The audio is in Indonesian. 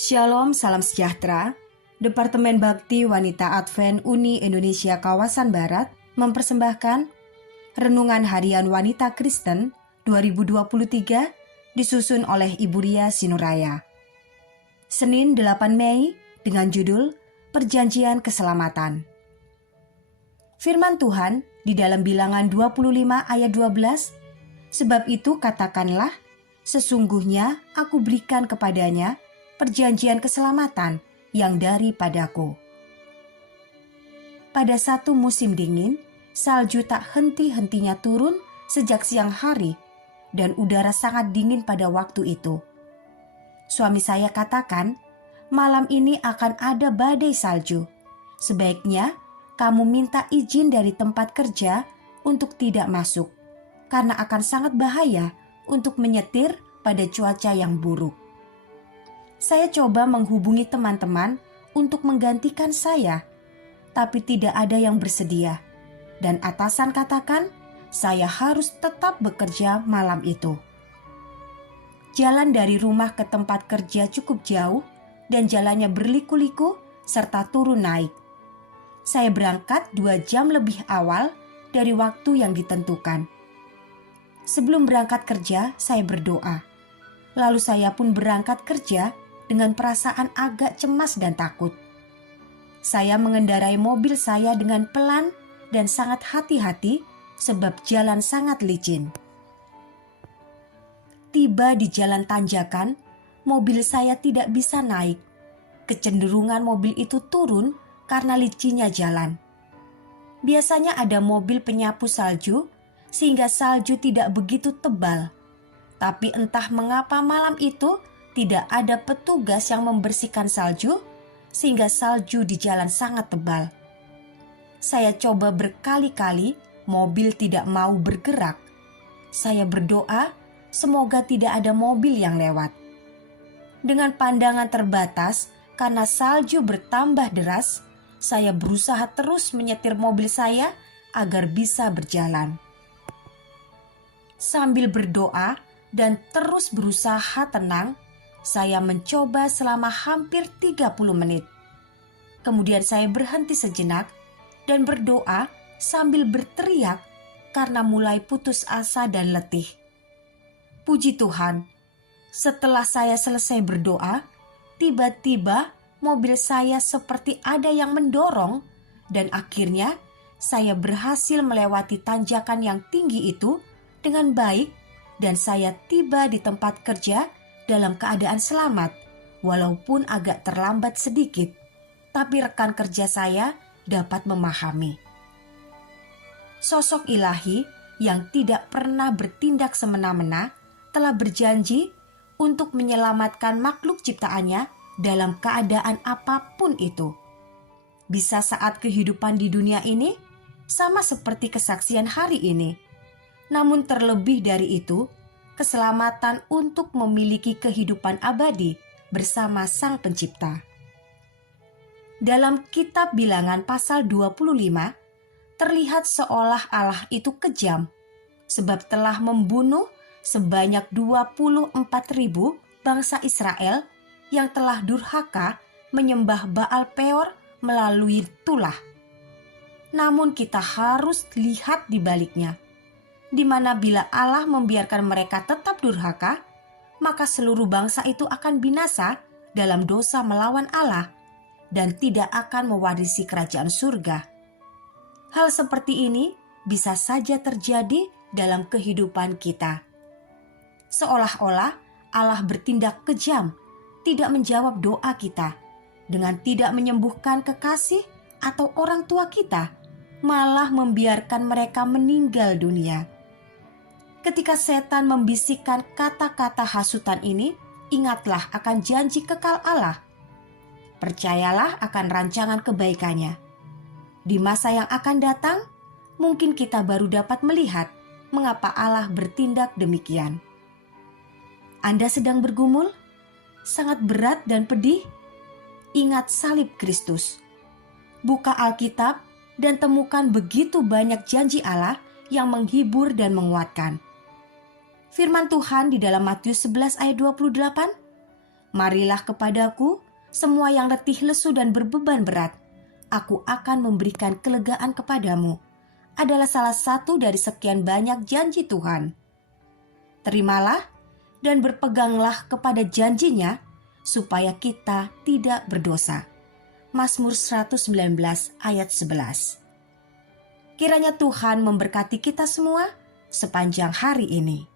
Shalom, salam sejahtera. Departemen Bakti Wanita Advent Uni Indonesia Kawasan Barat mempersembahkan Renungan Harian Wanita Kristen 2023 disusun oleh Ibu Ria Sinuraya. Senin 8 Mei dengan judul Perjanjian Keselamatan. Firman Tuhan di dalam Bilangan 25 ayat 12, sebab itu katakanlah, sesungguhnya aku berikan kepadanya perjanjian keselamatan yang daripadaku. Pada satu musim dingin, salju tak henti-hentinya turun sejak siang hari dan udara sangat dingin pada waktu itu. Suami saya katakan, malam ini akan ada badai salju. Sebaiknya kamu minta izin dari tempat kerja untuk tidak masuk, karena akan sangat bahaya untuk menyetir pada cuaca yang buruk. Saya coba menghubungi teman-teman untuk menggantikan saya, tapi tidak ada yang bersedia. Dan atasan katakan, saya harus tetap bekerja malam itu. Jalan dari rumah ke tempat kerja cukup jauh dan jalannya berliku-liku serta turun naik. Saya berangkat 2 jam lebih awal dari waktu yang ditentukan. Sebelum berangkat kerja, saya berdoa. Lalu saya pun berangkat kerja dengan perasaan agak cemas dan takut. Saya mengendarai mobil saya dengan pelan dan sangat hati-hati sebab jalan sangat licin. Tiba di jalan tanjakan, mobil saya tidak bisa naik. Kecenderungan mobil itu turun karena licinnya jalan. Biasanya ada mobil penyapu salju sehingga salju tidak begitu tebal. Tapi entah mengapa malam itu tidak ada petugas yang membersihkan salju, sehingga salju di jalan sangat tebal. Saya coba berkali-kali, mobil tidak mau bergerak. Saya berdoa, semoga tidak ada mobil yang lewat. Dengan pandangan terbatas, karena salju bertambah deras, saya berusaha terus menyetir mobil saya agar bisa berjalan. Sambil berdoa dan terus berusaha tenang, saya mencoba selama hampir 30 menit. Kemudian saya berhenti sejenak dan berdoa sambil berteriak karena mulai putus asa dan letih. Puji Tuhan, setelah saya selesai berdoa, tiba-tiba mobil saya seperti ada yang mendorong dan akhirnya saya berhasil melewati tanjakan yang tinggi itu dengan baik dan saya tiba di tempat kerja dalam keadaan selamat, walaupun agak terlambat sedikit, tapi rekan kerja saya dapat memahami. Sosok ilahi yang tidak pernah bertindak semena-mena telah berjanji untuk menyelamatkan makhluk ciptaannya dalam keadaan apapun itu. Bisa saat kehidupan di dunia ini, sama seperti kesaksian hari ini. Namun terlebih dari itu, keselamatan untuk memiliki kehidupan abadi bersama Sang Pencipta. Dalam kitab Bilangan pasal 25, terlihat seolah Allah itu kejam, sebab telah membunuh sebanyak 24.000 bangsa Israel yang telah durhaka menyembah Baal Peor melalui tulah. Namun kita harus lihat di baliknya, di mana bila Allah membiarkan mereka tetap durhaka, maka seluruh bangsa itu akan binasa dalam dosa melawan Allah dan tidak akan mewarisi kerajaan surga. Hal seperti ini bisa saja terjadi dalam kehidupan kita. Seolah-olah Allah bertindak kejam, tidak menjawab doa kita, dengan tidak menyembuhkan kekasih atau orang tua kita, malah membiarkan mereka meninggal dunia. Ketika setan membisikkan kata-kata hasutan ini, ingatlah akan janji kekal Allah. Percayalah akan rancangan kebaikannya. Di masa yang akan datang, mungkin kita baru dapat melihat mengapa Allah bertindak demikian. Anda sedang bergumul? Sangat berat dan pedih? Ingat salib Kristus. Buka Alkitab dan temukan begitu banyak janji Allah yang menghibur dan menguatkan. Firman Tuhan di dalam Matius 11 ayat 28, Marilah kepadaku, semua yang letih lesu dan berbeban berat. Aku akan memberikan kelegaan kepadamu. Adalah salah satu dari sekian banyak janji Tuhan. Terimalah dan berpeganglah kepada janjinya, supaya kita tidak berdosa. Mazmur 119 ayat 11. Kiranya Tuhan memberkati kita semua sepanjang hari ini.